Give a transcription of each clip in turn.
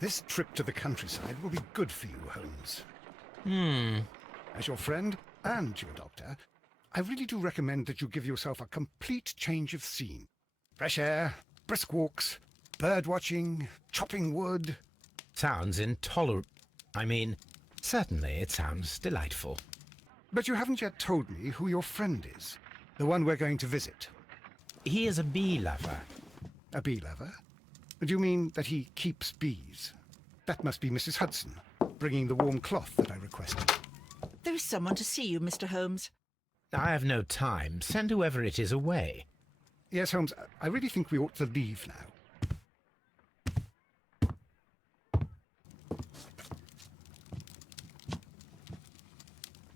This trip to the countryside will be good for you, Holmes. Hmm. As your friend and your doctor, I really do recommend that you give yourself a complete change of scene. Fresh air, brisk walks, bird watching, chopping wood. Sounds intolerable. Certainly it sounds delightful. But you haven't yet told me who your friend is, the one we're going to visit. He is a bee lover. A bee lover? Do you mean that he keeps bees? That must be Mrs. Hudson, bringing the warm cloth that I requested. There is someone to see you, Mr. Holmes. I have no time. Send whoever it is away. Yes, Holmes, I really think we ought to leave now.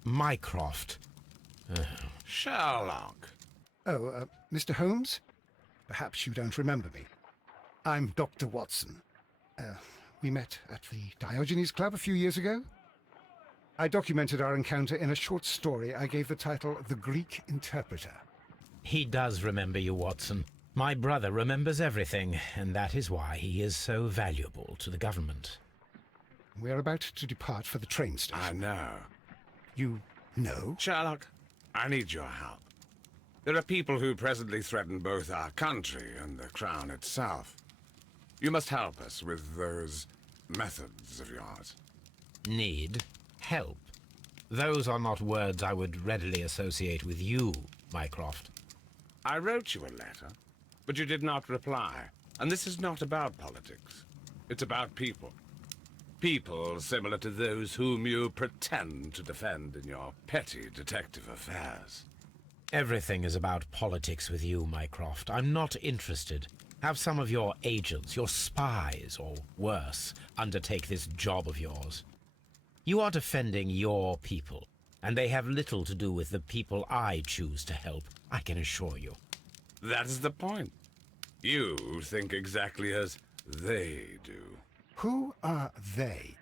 Mycroft. Sherlock. Oh, Mr. Holmes? Perhaps you don't remember me. I'm Dr. Watson. We met at the Diogenes Club a few years ago. I documented our encounter in a short story I gave the title The Greek Interpreter. He does remember you, Watson. My brother remembers everything, and that is why he is so valuable to the government. We're about to depart for the train station. I know. You know? Sherlock, I need your help. There are people who presently threaten both our country and the Crown itself. You must help us with those methods of yours. Need help. Those are not words I would readily associate with you, Mycroft. I wrote you a letter, but you did not reply. And this is not about politics. It's about people. People similar to those whom you pretend to defend in your petty detective affairs. Everything is about politics with you, Mycroft. I'm not interested. Have some of your agents, your spies, or worse, undertake this job of yours. You are defending your people, and they have little to do with the people I choose to help, I can assure you. That is the point. You think exactly as they do. Who are they?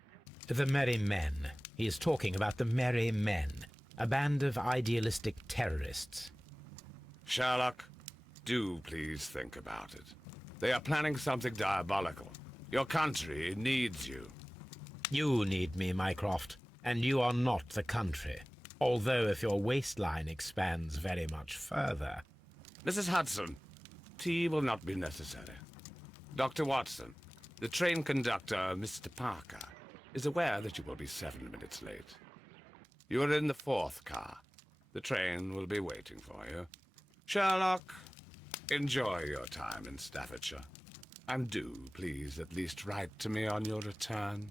The Merry Men. He is talking about the Merry Men, a band of idealistic terrorists. Sherlock, do please think about it. They are planning something diabolical. Your country needs you. You need me, Mycroft, and you are not the country. Although if your waistline expands very much further... Mrs. Hudson, tea will not be necessary. Dr. Watson, the train conductor, Mr. Parker, is aware that you will be 7 minutes late. You are in the 4th car. The train will be waiting for you. Sherlock, enjoy your time in Staffordshire. And do, please, at least write to me on your return.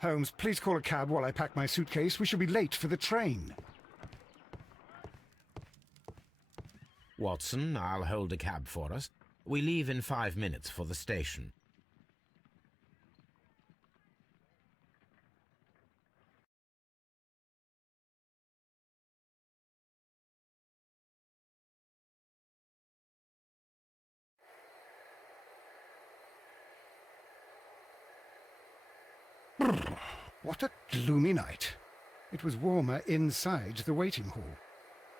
Holmes, please call a cab while I pack my suitcase. We shall be late for the train. Watson, I'll hold a cab for us. We leave in 5 minutes for the station. What a gloomy night. It was warmer inside the waiting hall.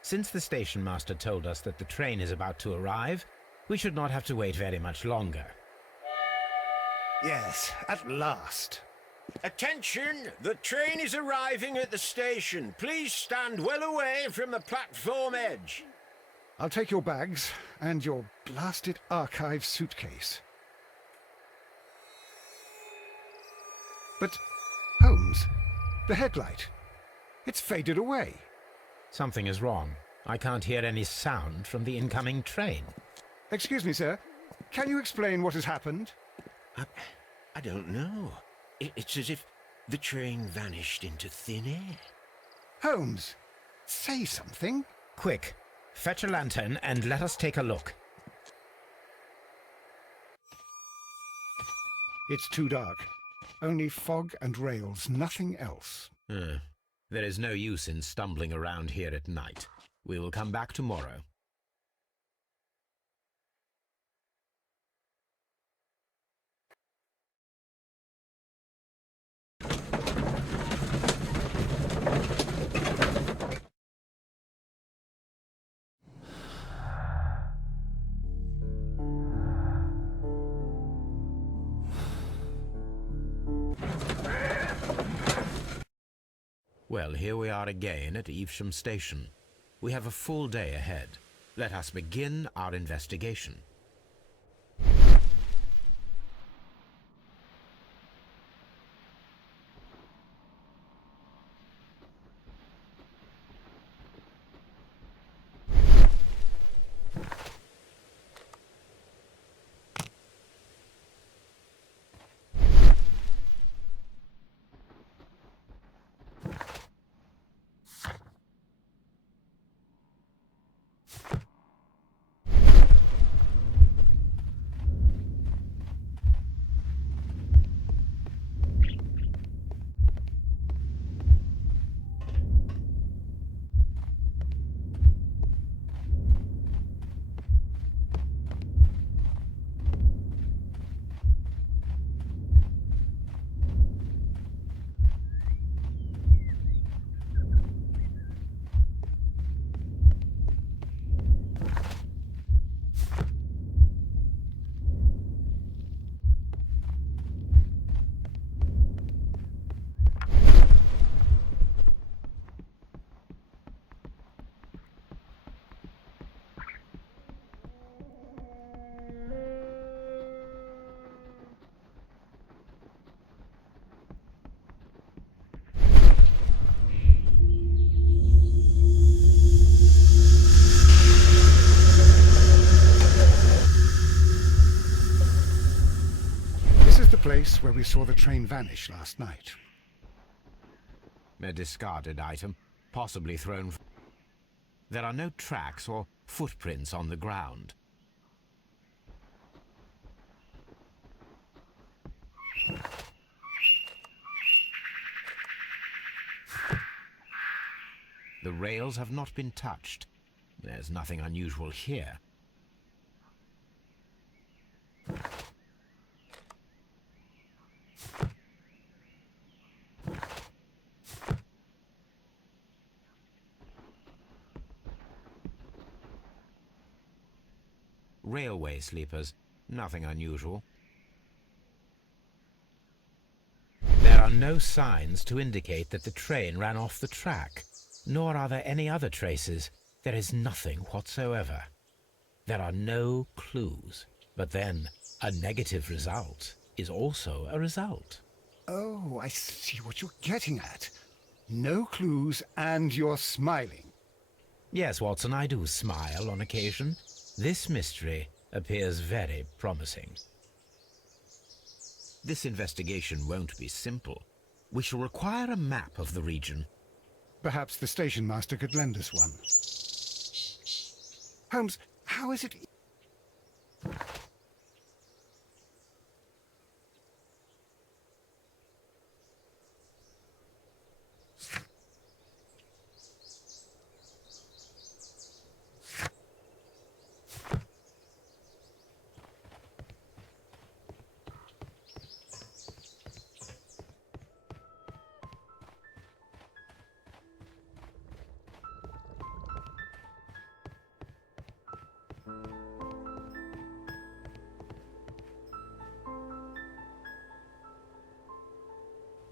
Since the station master told us that the train is about to arrive, we should not have to wait very much longer. Yes, at last. Attention! The train is arriving at the station. Please stand well away from the platform edge. I'll take your bags and your blasted archive suitcase. But, Holmes, the headlight. It's faded away. Something is wrong. I can't hear any sound from the incoming train. Excuse me, sir. Can you explain what has happened? I don't know. It's as if the train vanished into thin air. Holmes, say something. Quick, fetch a lantern and let us take a look. It's too dark. Only fog and rails, nothing else. There is no use in stumbling around here at night. We will come back tomorrow. Well, here we are again at Evesham Station. We have a full day ahead. Let us begin our investigation. This is the place where we saw the train vanish last night. A discarded item, possibly thrown. There are no tracks or footprints on the ground. The rails have not been touched. There's nothing unusual here. Railway sleepers, nothing unusual. There are no signs to indicate that the train ran off the track, nor are there any other traces. There is nothing whatsoever. There are no clues. But then, a negative result is also a result. Oh, I see what you're getting at. No clues, and you're smiling. Yes, Watson, I do smile on occasion. This mystery appears very promising. This investigation won't be simple. We shall require a map of the region. Perhaps the station master could lend us one. Holmes, how is it...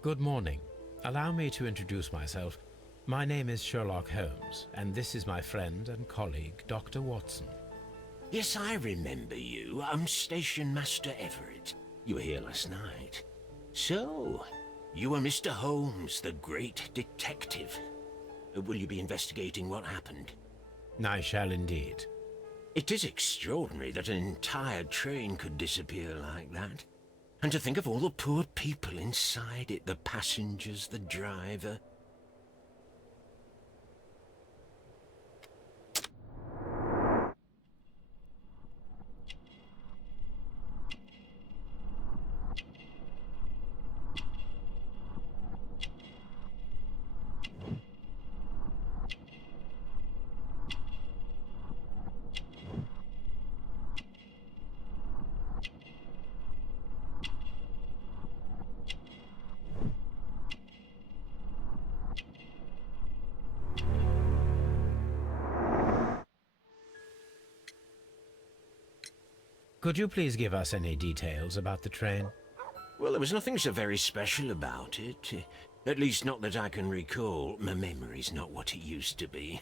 Good morning. Allow me to introduce myself. My name is Sherlock Holmes, and this is my friend and colleague, Dr. Watson. Yes, I remember you. I'm Station Master Everett. You were here last night. So, you are Mr. Holmes, the great detective. Will you be investigating what happened? I shall indeed. It is extraordinary that an entire train could disappear like that. And to think of all the poor people inside it, the passengers, the driver. Could you please give us any details about the train? Well, there was nothing so very special about it. At least not that I can recall. My memory's not what it used to be.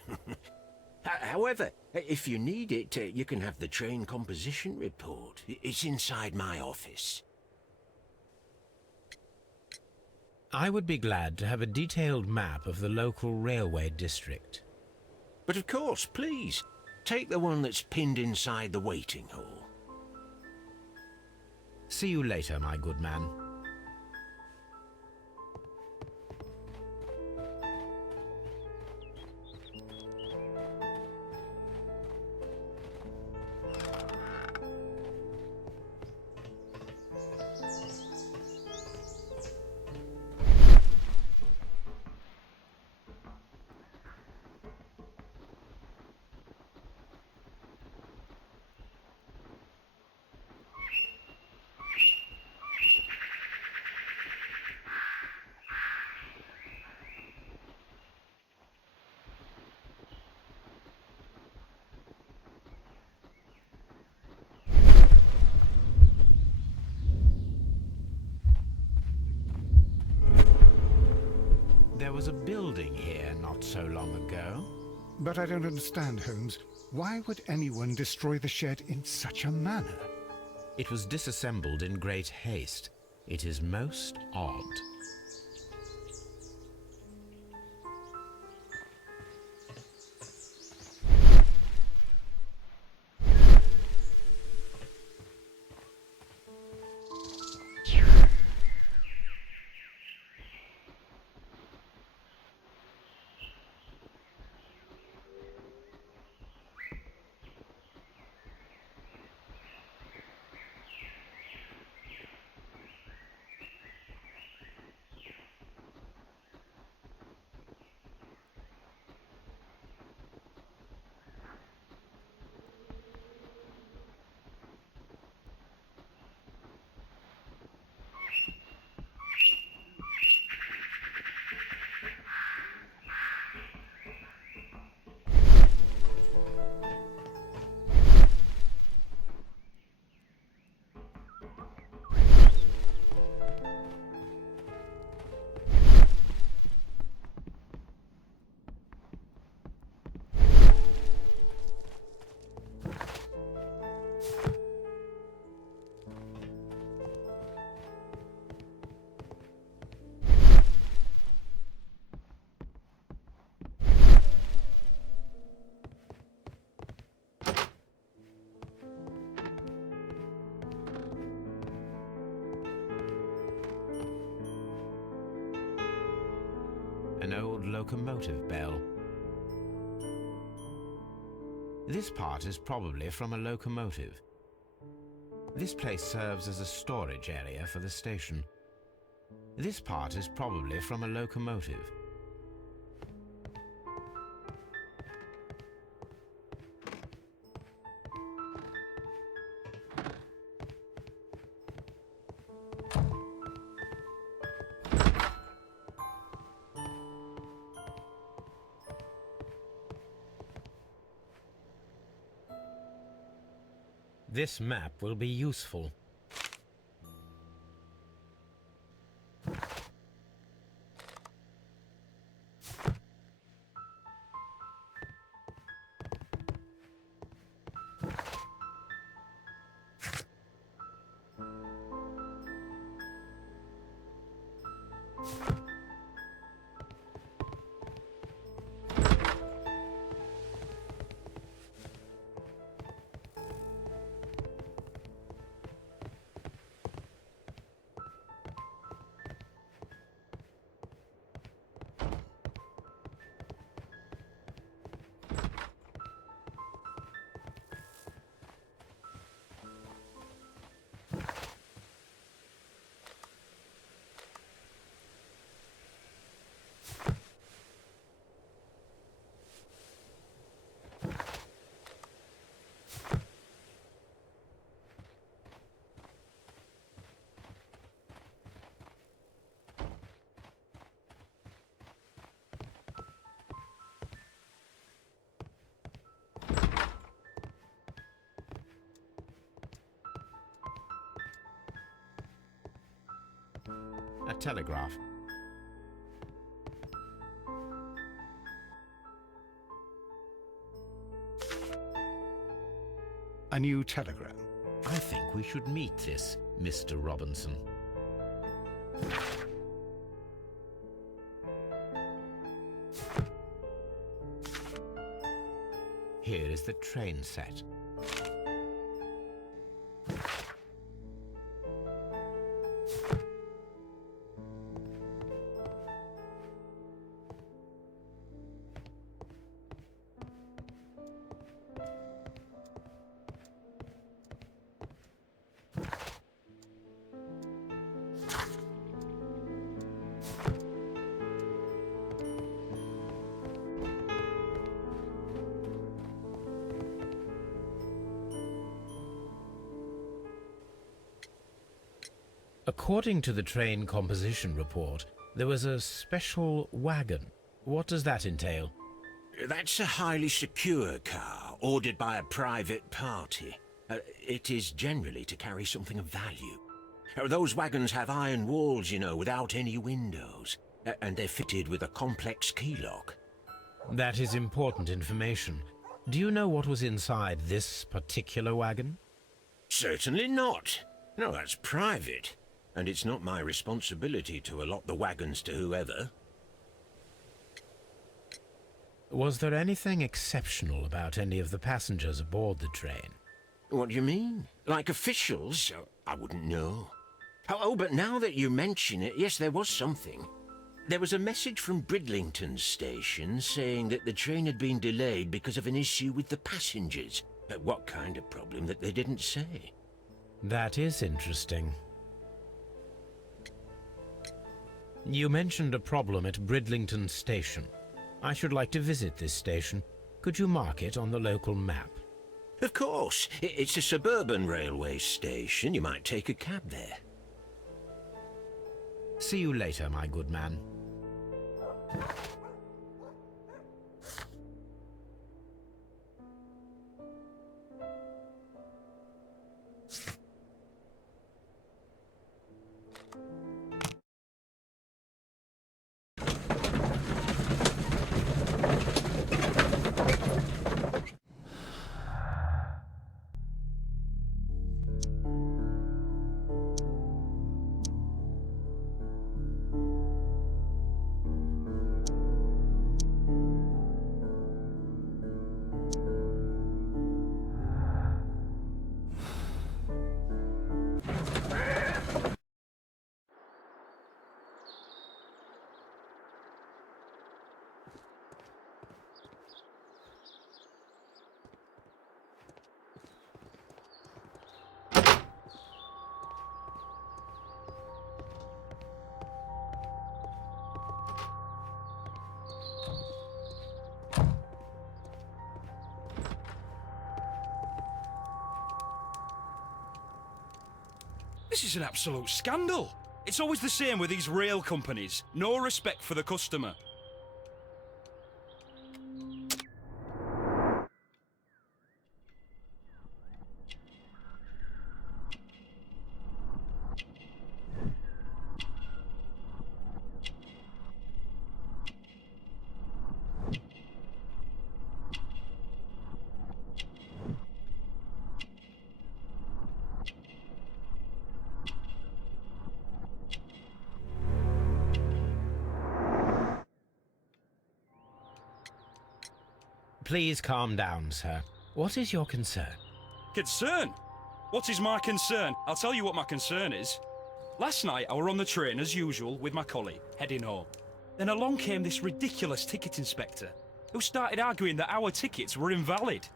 However, if you need it, you can have the train composition report. It's inside my office. I would be glad to have a detailed map of the local railway district. But of course, please, take the one that's pinned inside the waiting hall. See you later, my good man. There was a building here not so long ago. But I don't understand, Holmes. Why would anyone destroy the shed in such a manner? It was disassembled in great haste. It is most odd. An old locomotive bell. This part is probably from a locomotive. This place serves as a storage area for the station. This part is probably from a locomotive. This map will be useful. telegraph. A new telegram. I think we should meet this Mr. Robinson. Here is the train set. According to the train composition report, there was a special wagon. What does that entail? That's a highly secure car, ordered by a private party. It is generally to carry something of value. Those wagons have iron walls, you know, without any windows. And they're fitted with a complex key lock. That is important information. Do you know what was inside this particular wagon? Certainly not. No, that's private. And it's not my responsibility to allot the wagons to whoever. Was there anything exceptional about any of the passengers aboard the train? What do you mean? Like officials? I wouldn't know. Oh, but now that you mention it, yes, there was something. There was a message from Bridlington station saying that the train had been delayed because of an issue with the passengers. What kind of problem that they didn't say? That is interesting. You mentioned a problem at Bridlington station. I should like to visit this station. Could you mark it on the local map? Of course. It's a suburban railway station. You might take a cab there. See you later, my good man. This is an absolute scandal. It's always the same with these rail companies. No respect for the customer. Please calm down, sir. What is your concern? Concern? What is my concern? I'll tell you what my concern is. Last night I were on the train as usual with my colleague, heading home. Then along came this ridiculous ticket inspector, who started arguing that our tickets were invalid.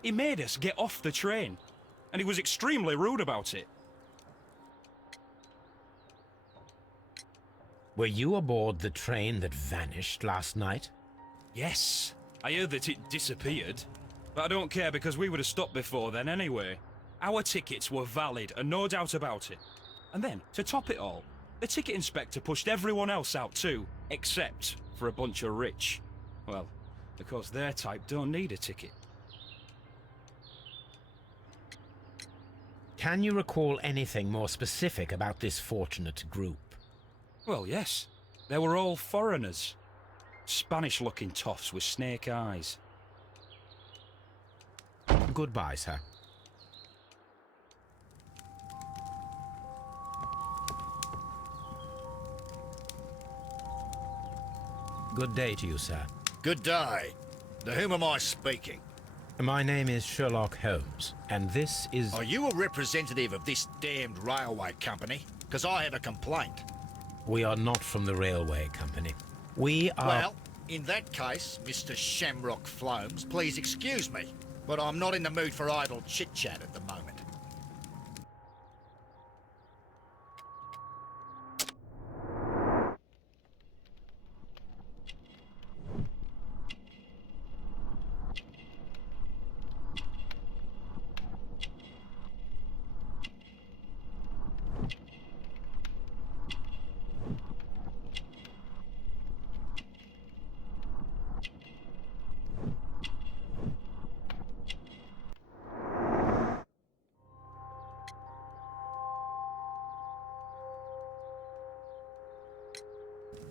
He made us get off the train, and he was extremely rude about it. Were you aboard the train that vanished last night? Yes, I heard that it disappeared. But I don't care because we would have stopped before then anyway. Our tickets were valid and no doubt about it. And then, to top it all, the ticket inspector pushed everyone else out too, except for a bunch of rich. Well, because their type don't need a ticket. Can you recall anything more specific about this fortunate group? Well, yes. They were all foreigners. Spanish-looking toffs with snake eyes. Goodbye, sir. Good day to you, sir. Good day. To whom am I speaking? My name is Sherlock Holmes, and this is... Are you a representative of this damned railway company? Because I have a complaint. We are not from the railway company. We are... Well, in that case, Mr. Shamrock Flomes, please excuse me, but I'm not in the mood for idle chit-chat at the moment.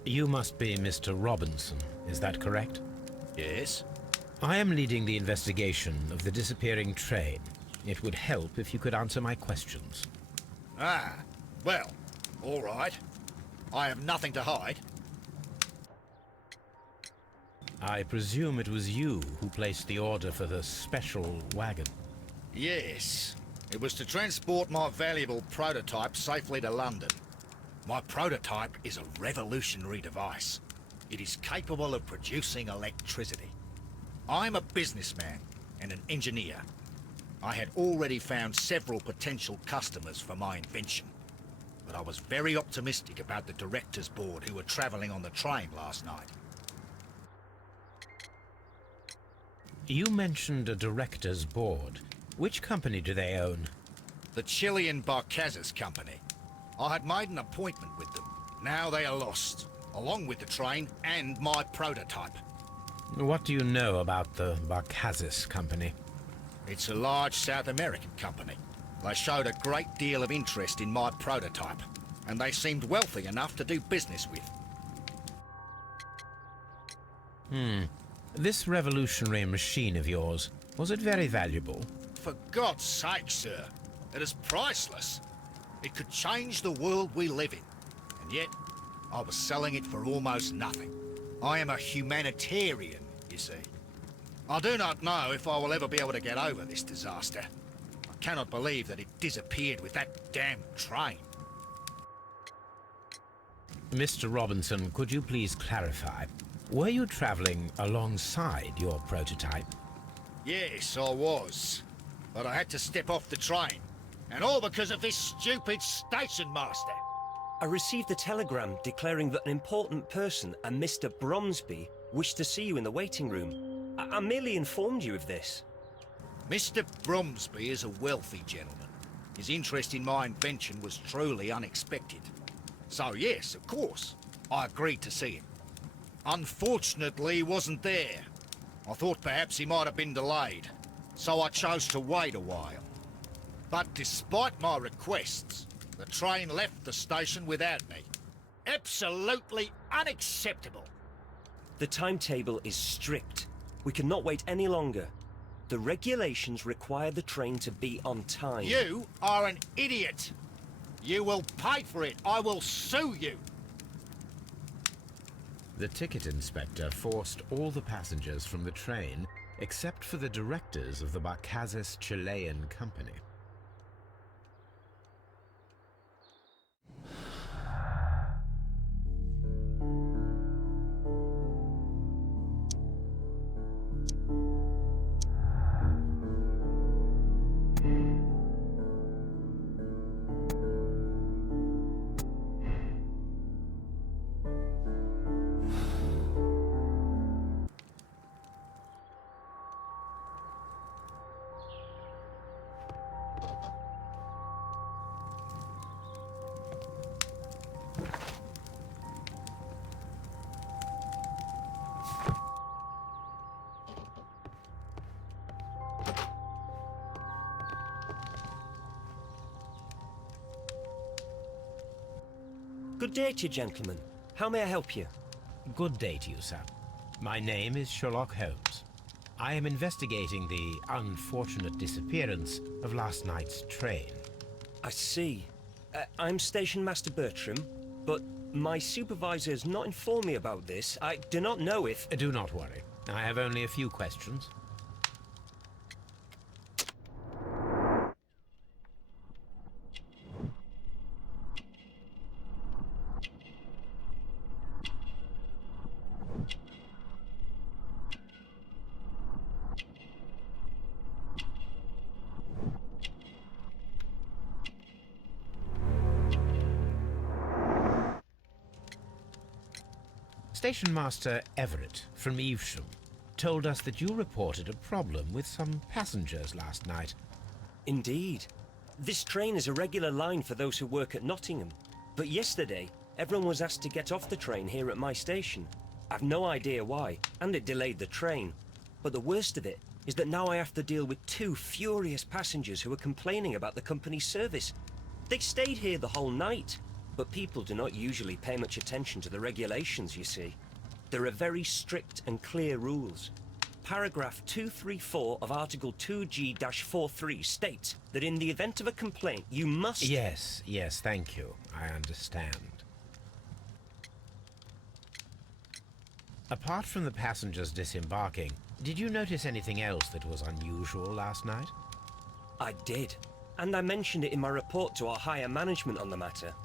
You must be Mr. Robinson, is that correct? Yes? I am leading the investigation of the disappearing train. It would help if you could answer my questions. Ah, well, all right. I have nothing to hide. I presume it was you who placed the order for the special wagon. Yes. It was to transport my valuable prototype safely to London. My prototype is a revolutionary device. It is capable of producing electricity. I'm a businessman and an engineer. I had already found several potential customers for my invention, but I was very optimistic about the directors' board who were travelling on the train last night. You mentioned a director's board. Which company do they own? The Chilean Barcazes Company. I had made an appointment with them. Now they are lost, along with the train and my prototype. What do you know about the Barcazes company? It's a large South American company. They showed a great deal of interest in my prototype, and they seemed wealthy enough to do business with. This revolutionary machine of yours, was it very valuable? For God's sake, sir, it is priceless. It could change the world we live in, and yet I was selling it for almost nothing. I am a humanitarian, you see. I do not know if I will ever be able to get over this disaster. I cannot believe that it disappeared with that damn train. Mr. Robinson, could you please clarify? Were you traveling alongside your prototype? Yes, I was. But I had to step off the train. And all because of this stupid station master. I received a telegram declaring that an important person, a Mr. Bromsby, wished to see you in the waiting room. I merely informed you of this. Mr. Bromsby is a wealthy gentleman. His interest in my invention was truly unexpected. So yes, of course, I agreed to see him. Unfortunately, he wasn't there. I thought perhaps he might have been delayed, so I chose to wait a while. But despite my requests, the train left the station without me. Absolutely unacceptable. The timetable is strict. We cannot wait any longer. The regulations require the train to be on time. You are an idiot. You will pay for it. I will sue you. The ticket inspector forced all the passengers from the train except for the directors of the Barcazes Chilean company. Good day to you, gentlemen. How may I help you? Good day to you, sir. My name is Sherlock Holmes. I am investigating the unfortunate disappearance of last night's train. I see. I'm Station Master Bertram, but my supervisor has not informed me about this. I do not know if... Do not worry. I have only a few questions. Station Master Everett from Evesham told us that you reported a problem with some passengers last night. Indeed. This train is a regular line for those who work at Nottingham. But yesterday, everyone was asked to get off the train here at my station. I've no idea why, and it delayed the train. But the worst of it is that now I have to deal with two furious passengers who are complaining about the company's service. They stayed here the whole night. But people do not usually pay much attention to the regulations, you see. There are very strict and clear rules. Paragraph 234 of Article 2G-43 states that in the event of a complaint, you must... Yes, thank you. I understand. Apart from the passengers disembarking, did you notice anything else that was unusual last night? I did. And I mentioned it in my report to our higher management on the matter.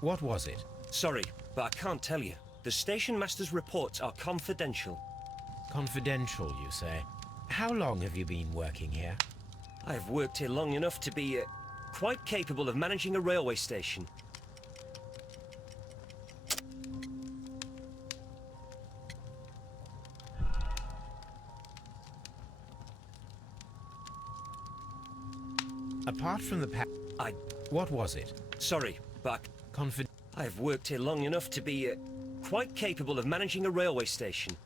What was it? Sorry, but I can't tell you. The station master's reports are confidential. Confidential, you say? How long have you been working here? I have worked here long enough to be quite capable of managing a railway station. Apart from the What was it? Sorry, but I have worked here long enough to be quite capable of managing a railway station.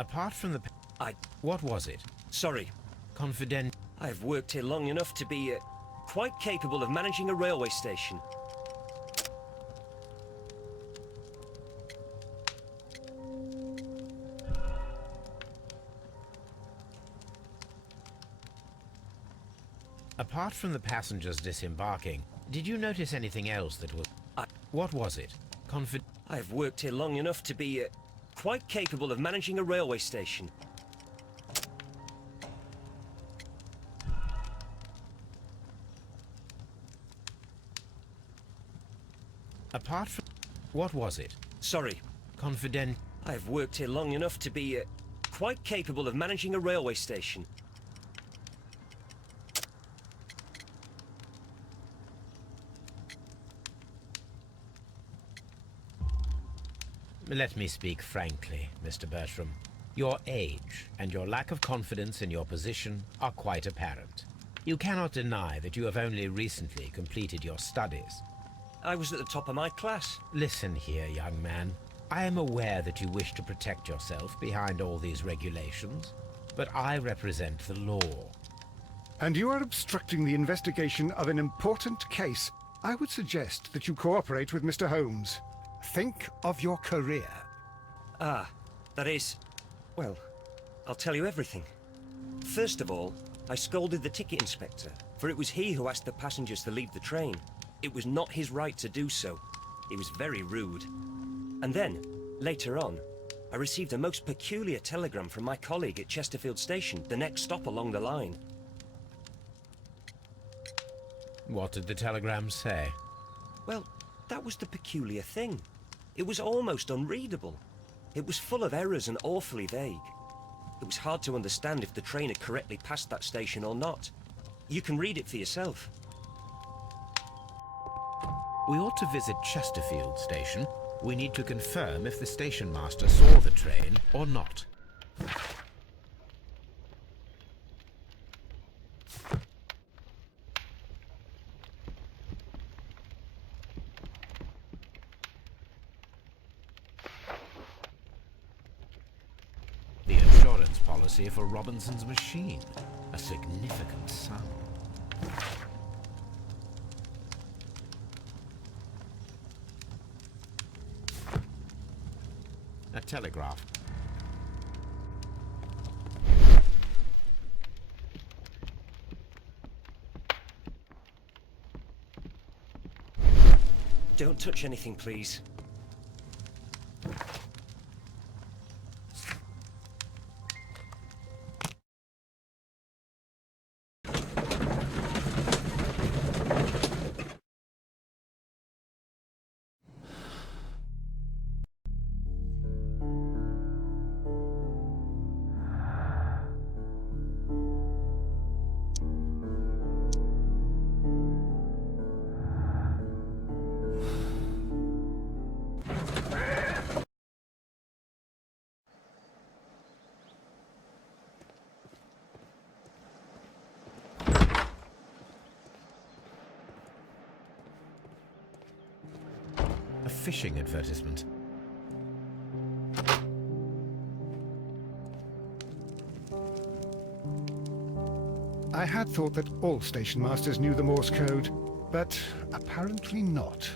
Apart from the What was it? Sorry. I have worked here long enough to be quite capable of managing a railway station. Apart from the passengers disembarking, did you notice anything else that was... What was it? I have worked here long enough to be quite capable of managing a railway station. Apart from... What was it? Sorry. I have worked here long enough to be quite capable of managing a railway station. Let me speak frankly, Mr. Bertram. Your age and your lack of confidence in your position are quite apparent. You cannot deny that you have only recently completed your studies. I was at the top of my class. Listen here, young man. I am aware that you wish to protect yourself behind all these regulations, but I represent the law. And you are obstructing the investigation of an important case. I would suggest that you cooperate with Mr. Holmes. Think of your career. Ah, that is... Well, I'll tell you everything. First of all, I scolded the ticket inspector, for it was he who asked the passengers to leave the train. It was not his right to do so. He was very rude. And then, later on, I received a most peculiar telegram from my colleague at Chesterfield Station, the next stop along the line. What did the telegram say? Well, that was the peculiar thing. It was almost unreadable. It was full of errors and awfully vague. It was hard to understand if the train had correctly passed that station or not. You can read it for yourself. We ought to visit Chesterfield Station. We need to confirm if the station master saw the train or not. currency for Robinson's machine. A significant sum. A telegraph. Don't touch anything, please. A fishing advertisement. I had thought that all station masters knew the Morse code, but apparently not.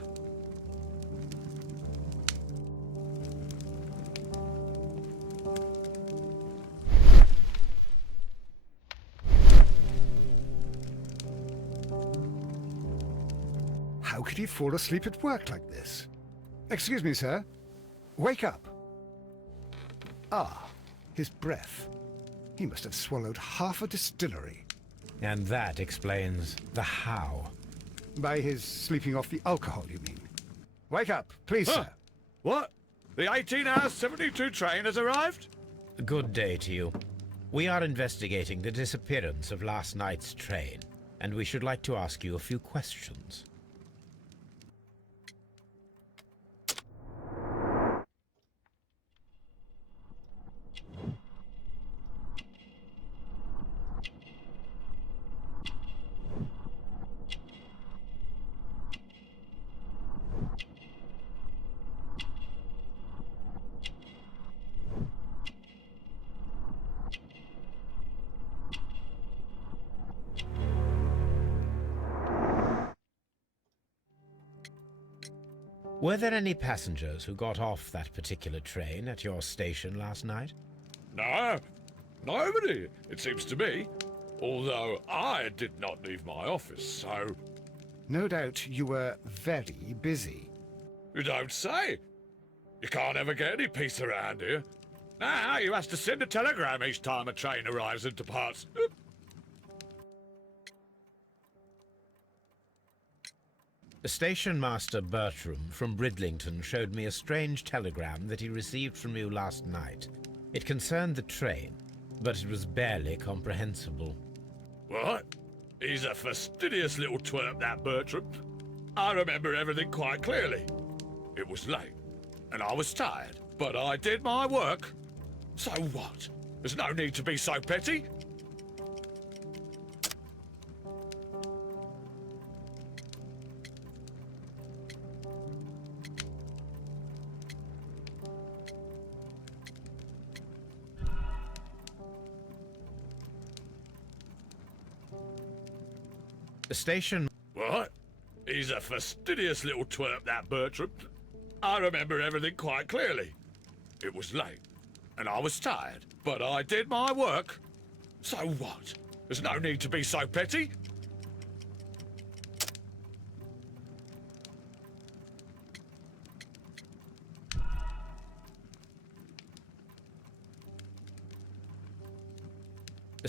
How could he fall asleep at work like this? Excuse me, sir. Wake up. Ah, his breath. He must have swallowed half a distillery. And that explains the how. By his sleeping off the alcohol, you mean? Wake up, please, Huh. sir. What? The 18-hour 72 train has arrived? Good day to you. We are investigating the disappearance of last night's train, and we should like to ask you a few questions. Were there any passengers who got off that particular train at your station last night? No, nobody, it seems to me. Although I did not leave my office, so... No doubt you were very busy. You don't say. You can't ever get any peace around here. Now you have to send a telegram each time a train arrives and departs. Station Master Bertram from Bridlington showed me a strange telegram that he received from you last night. It concerned the train, but it was barely comprehensible. What? He's a fastidious little twerp, that Bertram. I remember everything quite clearly. It was late, and I was tired, but I did my work. So what? There's no need to be so petty. The station... What? He's a fastidious little twerp, that Bertram. I remember everything quite clearly. It was late, and I was tired, but I did my work. So what? There's no need to be so petty.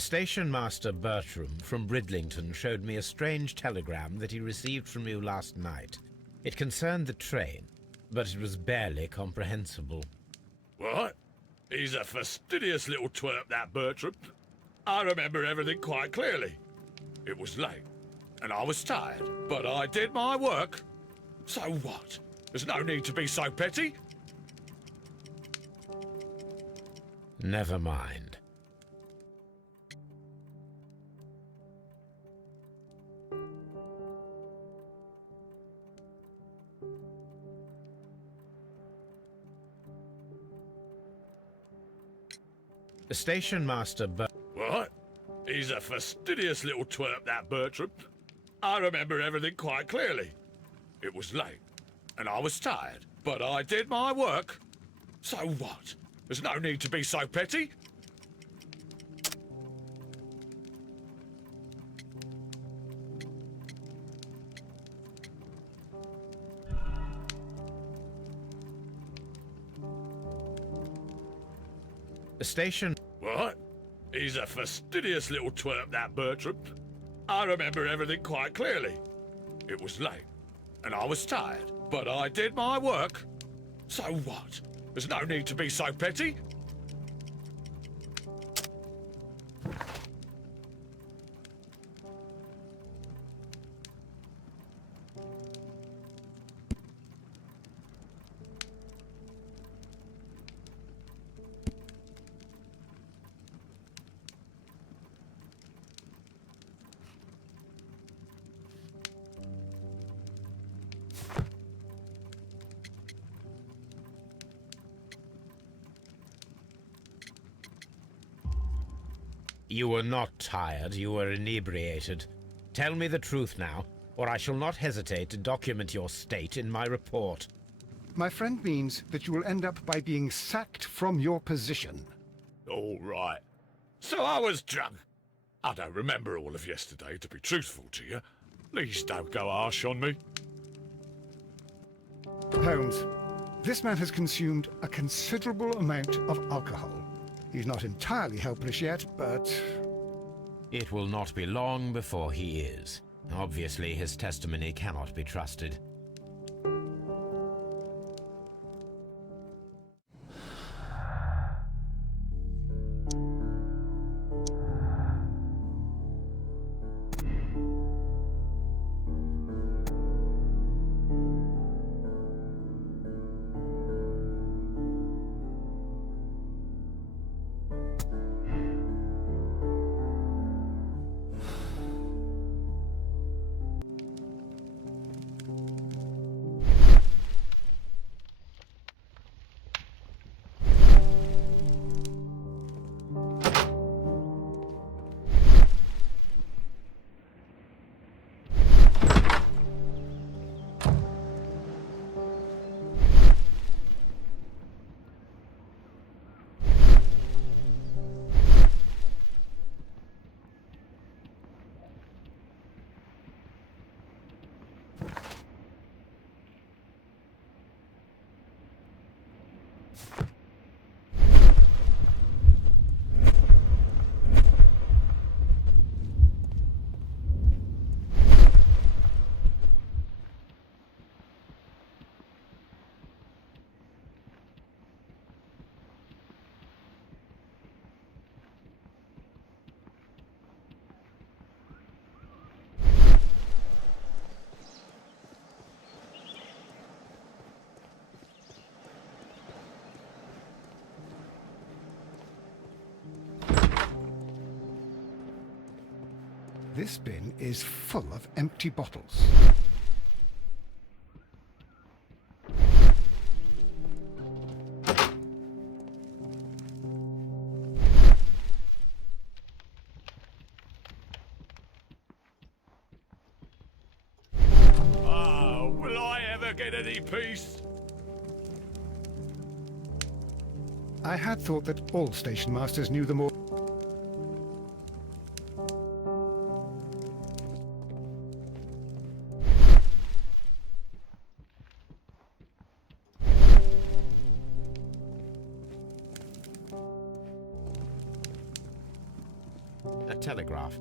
Station Master Bertram from Bridlington showed me a strange telegram that he received from you last night. It concerned the train, but it was barely comprehensible. What? He's a fastidious little twerp, that Bertram. I remember everything quite clearly. It was late, and I was tired, but I did my work. So what? There's no need to be so petty. Never mind. Station Master What? He's a fastidious little twerp, that Bertram. I remember everything quite clearly. It was late, and I was tired, but I did my work. So what? There's no need to be so petty. Station... What? He's a fastidious little twerp, that Bertram. I remember everything quite clearly. It was late, and I was tired, but I did my work. So what? There's no need to be so petty. You were not tired, you were inebriated. Tell me the truth now, or I shall not hesitate to document your state in my report. My friend means that you will end up by being sacked from your position. All right. So I was drunk. I don't remember all of yesterday, to be truthful to you. Please don't go harsh on me. Holmes, this man has consumed a considerable amount of alcohol. He's not entirely helpless yet, but... It will not be long before he is. Obviously, his testimony cannot be trusted. This bin is full of empty bottles. Oh, will I ever get any peace? I had thought that all station masters knew them all. A telegraph.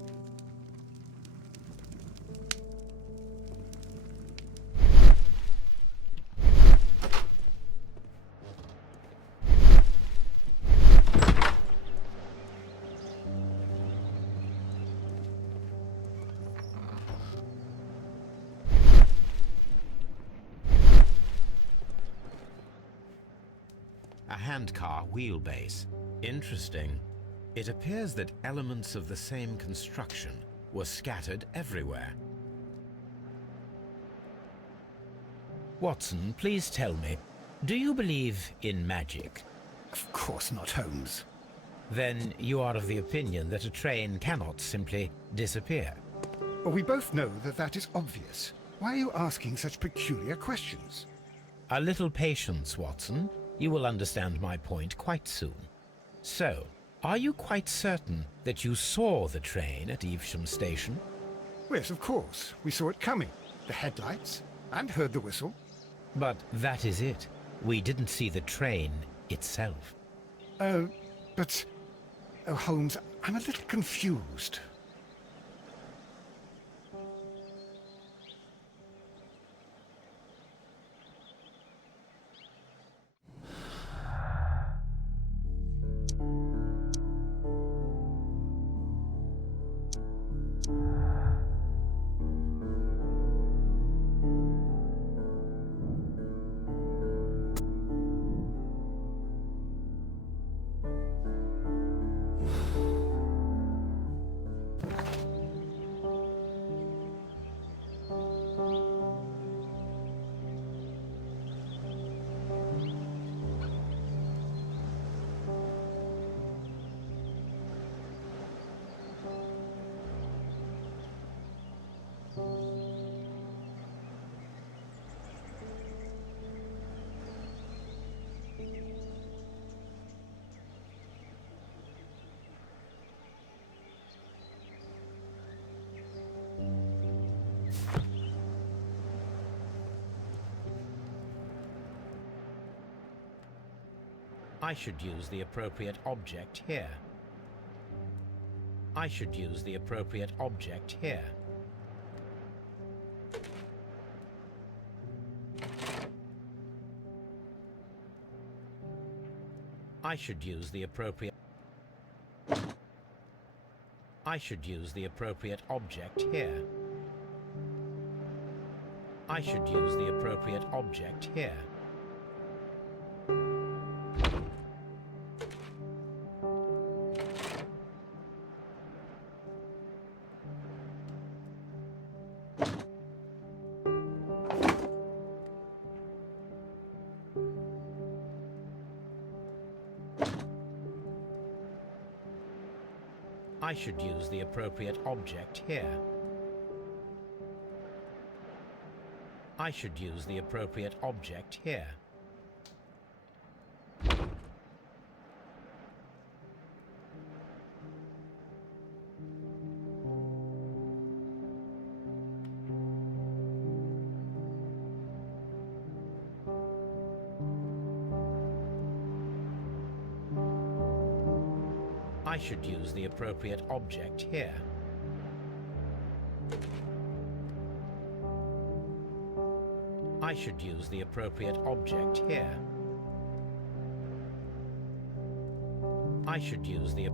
A handcar wheelbase. Interesting. It appears that elements of the same construction were scattered everywhere. Watson, please tell me, do you believe in magic? Of course not, Holmes. Then you are of the opinion that a train cannot simply disappear. Well, we both know that that is obvious. Why are you asking such peculiar questions? A little patience, Watson. You will understand my point quite soon. So, are you quite certain that you saw the train at Evesham Station? Yes, of course. We saw it coming. The headlights, and heard the whistle. But that is it. We didn't see the train itself. But... Oh, Holmes, I'm a little confused. I should use the appropriate object here. I should use the appropriate object here. I should use the appropriate... I should use the appropriate object here. I should use the appropriate object here. I should use the appropriate object here. I should use the appropriate object here. I should use the appropriate object here. I should use the appropriate object here. I should use the...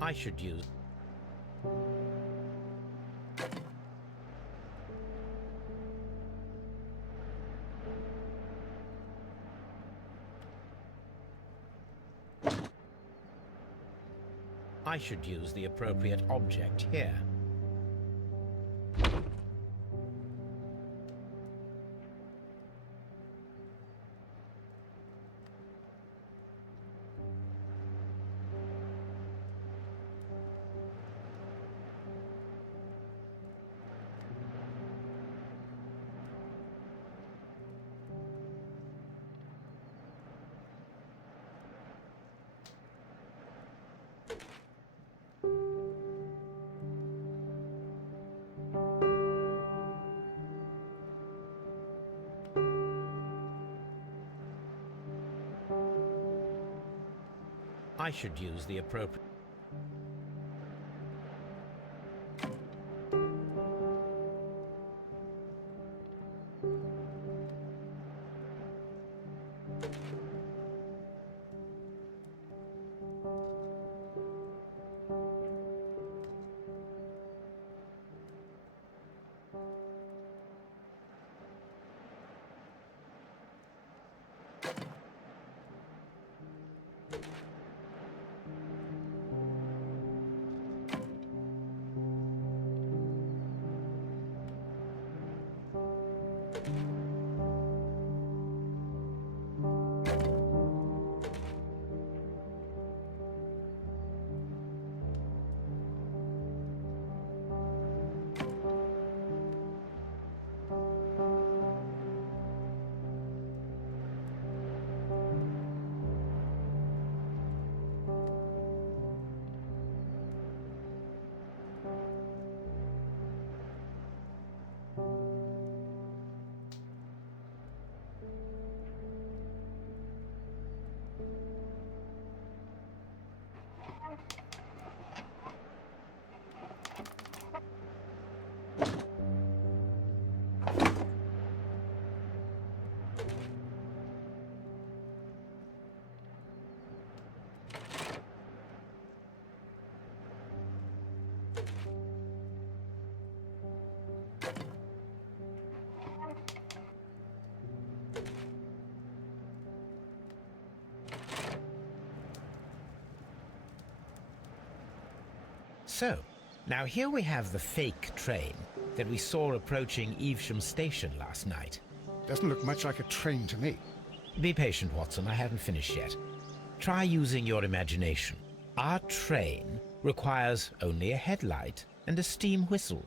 I should use... I should use the appropriate object here. I should use the appropriate... So, now here we have the fake train that we saw approaching Evesham Station last night. Doesn't look much like a train to me. Be patient, Watson, I haven't finished yet. Try using your imagination. Our train requires only a headlight and a steam whistle.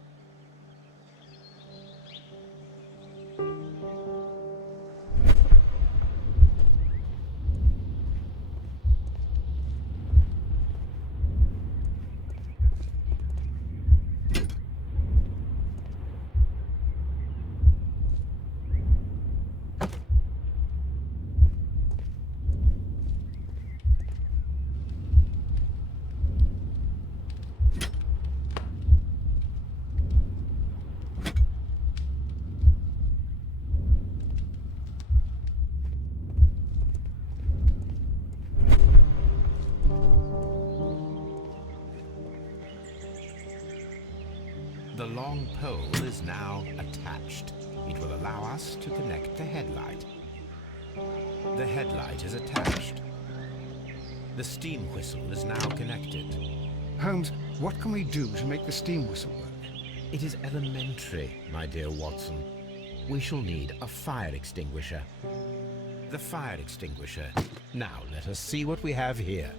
The long pole is now attached. It will allow us to connect the headlight. The headlight is attached. The steam whistle is now connected. Holmes, what can we do to make the steam whistle work? It is elementary, my dear Watson. We shall need a fire extinguisher. The fire extinguisher. Now let us see what we have here.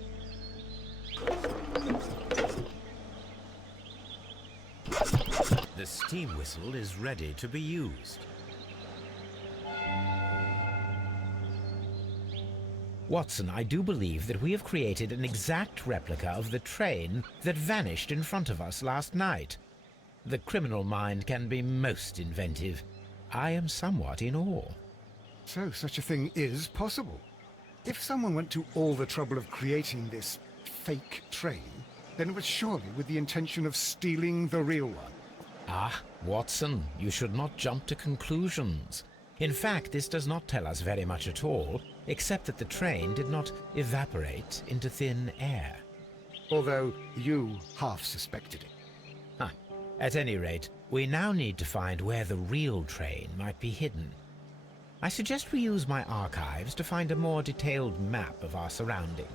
The steam whistle is ready to be used. Watson, I do believe that we have created an exact replica of the train that vanished in front of us last night. The criminal mind can be most inventive. I am somewhat in awe. So such a thing is possible. If someone went to all the trouble of creating this fake train, then it was surely with the intention of stealing the real one. Ah, Watson, you should not jump to conclusions. In fact, this does not tell us very much at all, except that the train did not evaporate into thin air. Although you half suspected it. Huh. At any rate, we now need to find where the real train might be hidden. I suggest we use my archives to find a more detailed map of our surroundings.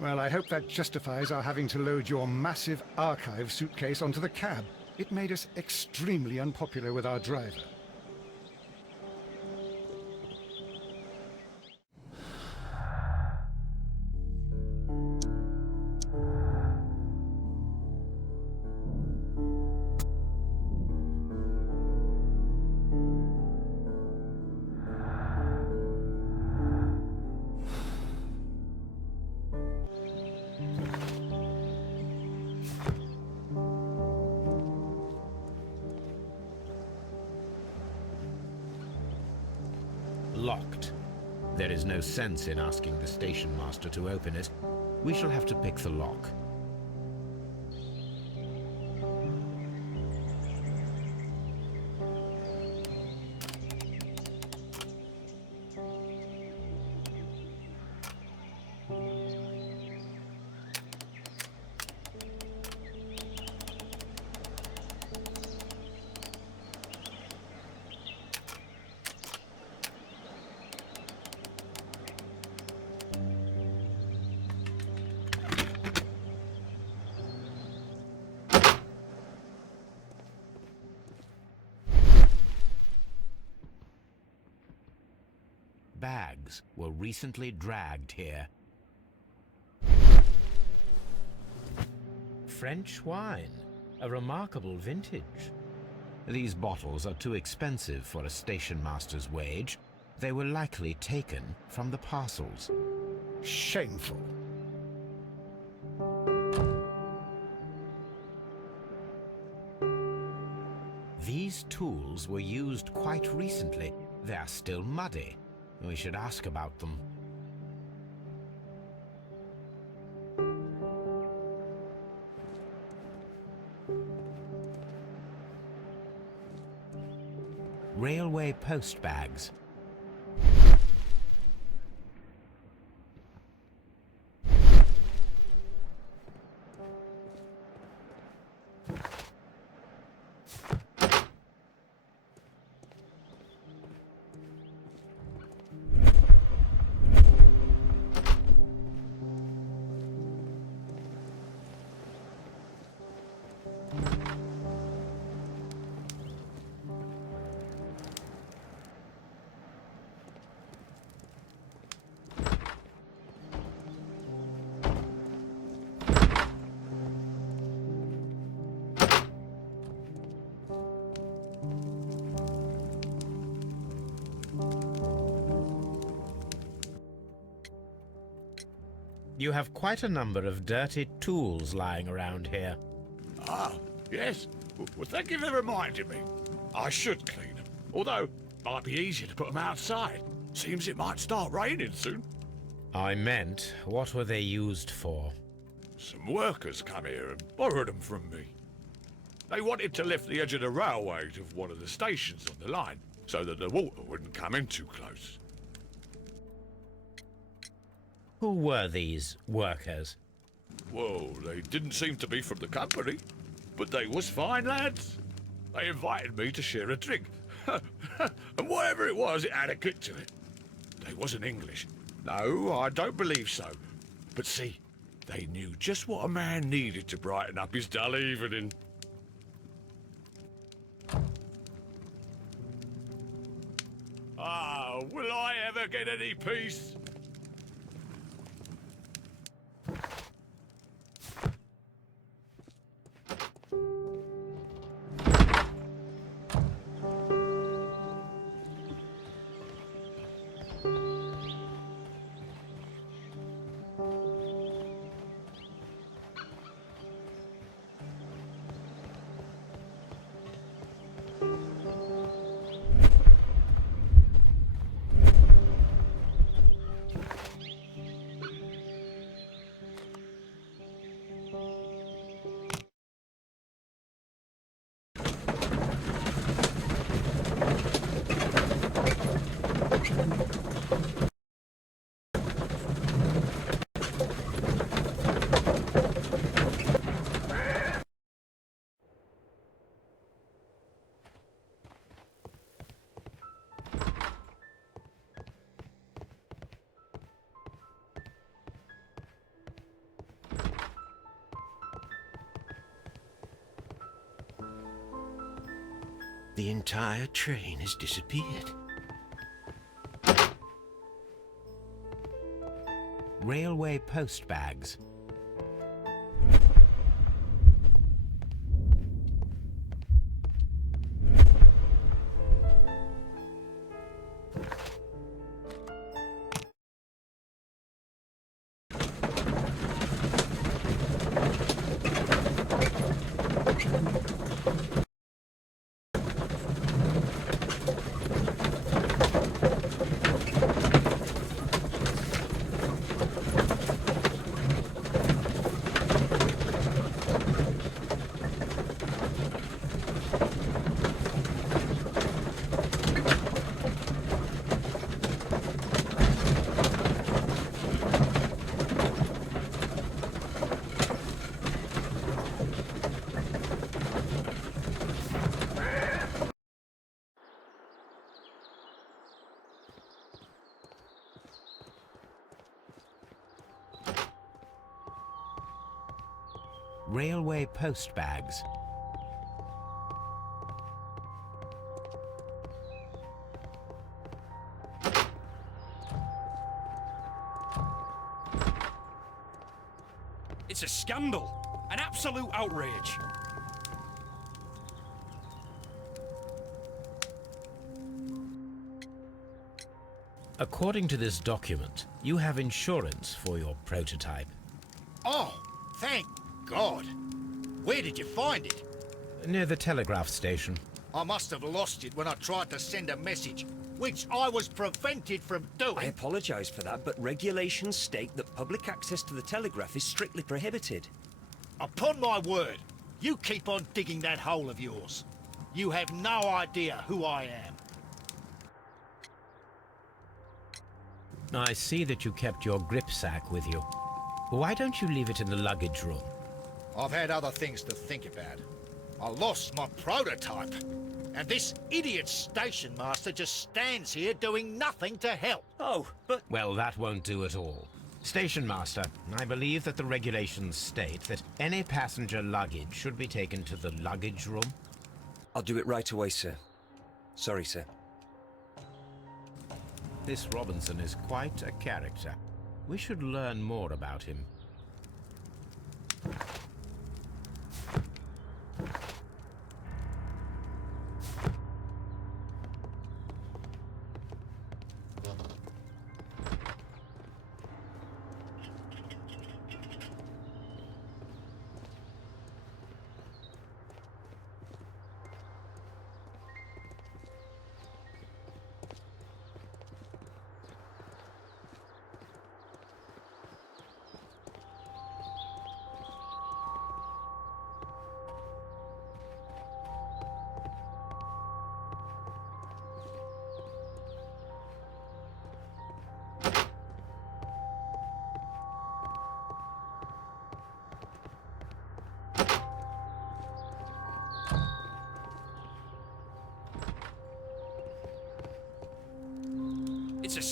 Well, I hope that justifies our having to load your massive archive suitcase onto the cab. It made us extremely unpopular with our driver. Locked. There is no sense in asking the station master to open it. We shall have to pick the lock. Bags were recently dragged here. French wine, a remarkable vintage. These bottles are too expensive for a station master's wage. They were likely taken from the parcels. Shameful. These tools were used quite recently. They are still muddy. We should ask about them. Railway post bags. You have quite a number of dirty tools lying around here. Ah, yes. Well, thank you for reminding me. I should clean them. Although, might be easier to put them outside. Seems it might start raining soon. I meant, what were they used for? Some workers come here and borrowed them from me. They wanted to lift the edge of the railway to one of the stations on the line, so that the water wouldn't come in too close. Who were these workers? Well, they didn't seem to be from the company, but they was fine lads. They invited me to share a drink. And whatever it was, it had a kick to it. They wasn't English. No, I don't believe so. But see, they knew just what a man needed to brighten up his dull evening. Ah, will I ever get any peace? The entire train has disappeared. Railway post bags. Railway post bags. It's a scandal. An absolute outrage. According to this document, you have insurance for your prototype. Oh, thank God. Where did you find it? Near the telegraph station. I must have lost it when I tried to send a message, which I was prevented from doing. I apologise for that, but regulations state that public access to the telegraph is strictly prohibited. Upon my word, you keep on digging that hole of yours. You have no idea who I am. I see that you kept your grip sack with you. Why don't you leave it in the luggage room? I've had other things to think about. I lost my prototype. And this idiot station master just stands here doing nothing to help. Oh, but... Well, that won't do at all. Station Master, I believe that the regulations state that any passenger luggage should be taken to the luggage room. I'll do it right away, sir. Sorry, sir. This Robinson is quite a character. We should learn more about him.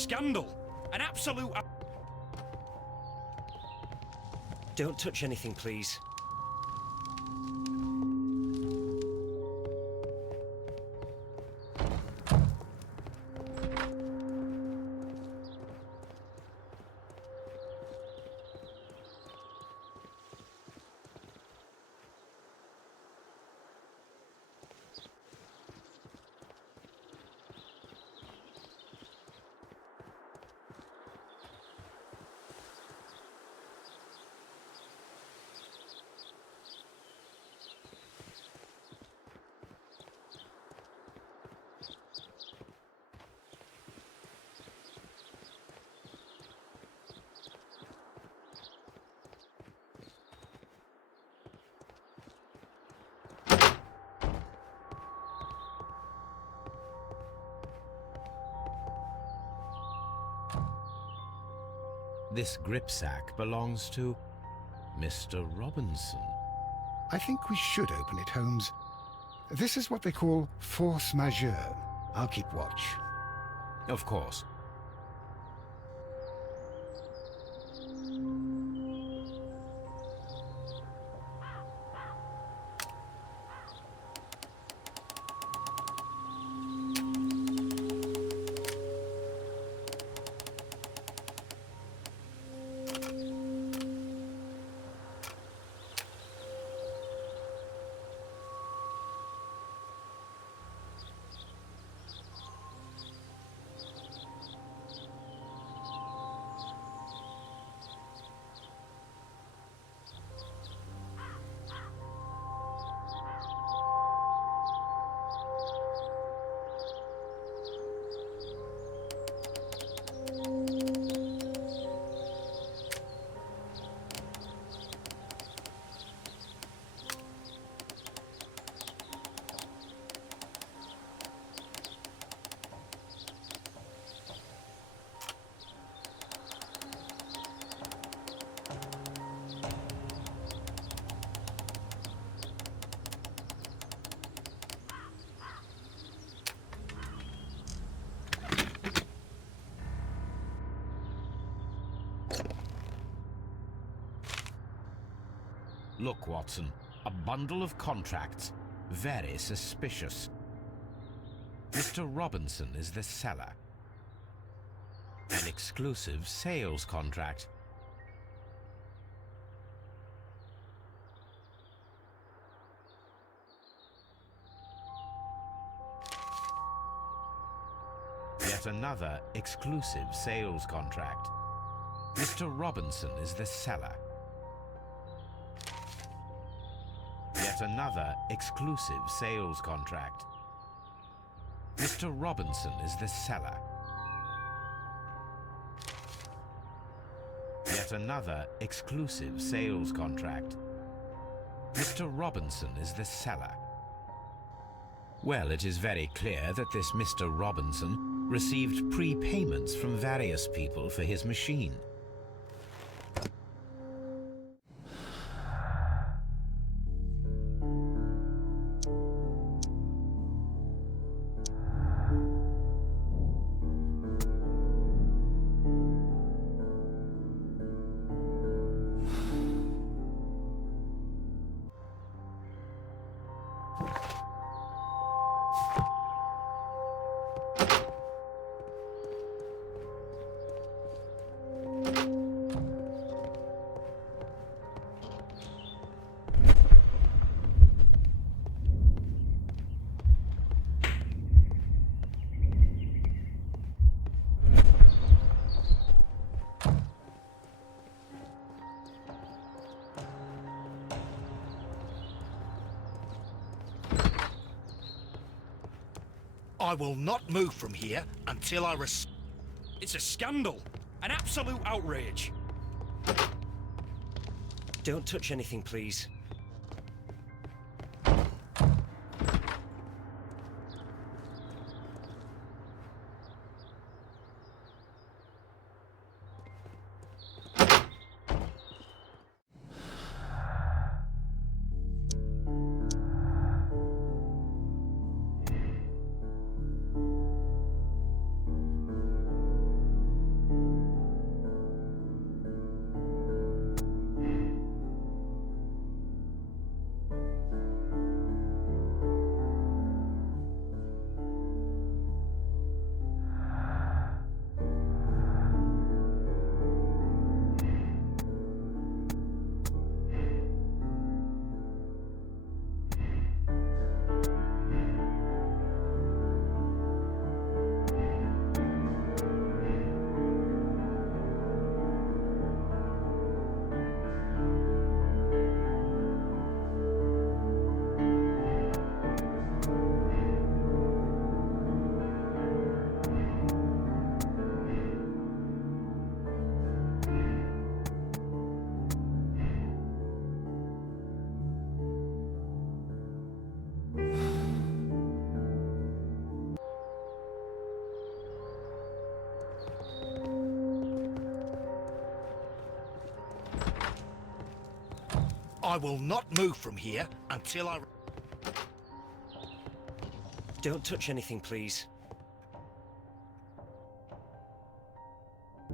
scandal. An absolute... Don't touch anything, please. This gripsack belongs to Mr. Robinson. I think we should open it, Holmes. This is what they call force majeure. I'll keep watch. Of course. Look, Watson, a bundle of contracts. Very suspicious. Mr. Robinson is the seller. An exclusive sales contract. Yet another exclusive sales contract. Mr. Robinson is the seller. Yet another exclusive sales contract. Mr. Robinson is the seller. Yet another exclusive sales contract. Mr. Robinson is the seller. Well, it is very clear that this Mr. Robinson received prepayments from various people for his machine. I will not move from here until I It's a scandal. An absolute outrage. Don't touch anything, please. I will not move from here until I... Don't touch anything, please.